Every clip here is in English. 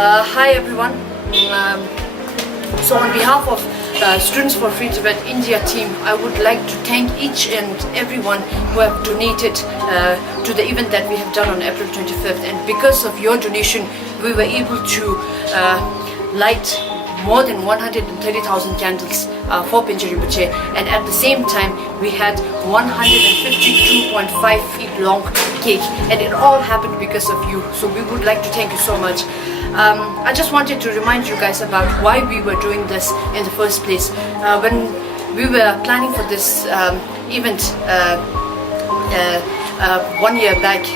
Hi everyone. So on behalf of Students for Free Tibet India team, I would like to thank each and everyone who have donated to the event that we have done on April 25th. And because of your donation, we were able to light more than 130,000 candles for Panchen Lama, and at the same time we had 152.5 feet long cake, and it all happened because of you. So we would like to thank you so much. I just wanted to remind you guys about why we were doing this in the first place. When we were planning for this event 1 year back,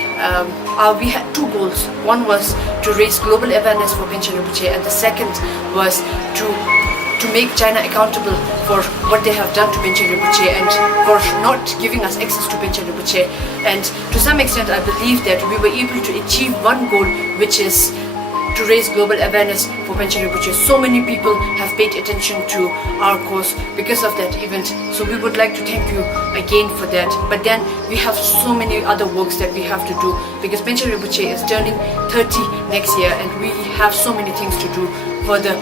we had two goals. One was to raise global awareness for Panchen Lama, and the second was to make China accountable for what they have done to Panchen Lama and for not giving us access to Panchen Lama. And to some extent, I believe that we were able to achieve one goal, which is to raise global awareness for Panchen Lama. So many people have paid attention to our cause because of that event. So we would like to thank you again for that. But then we have so many other works that we have to do, because Panchen Lama is turning 30 next year, and we have so many things to do further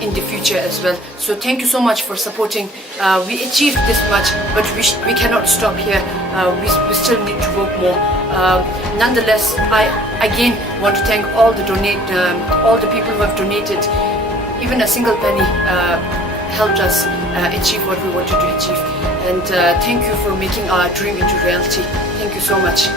in the future as well. So thank you so much for supporting. We achieved this much, but we cannot stop here. We still need to work more. Nonetheless, I again want to thank all the people who have donated. Even a single penny helped us achieve what we wanted to achieve. And thank you for making our dream into reality. Thank you so much.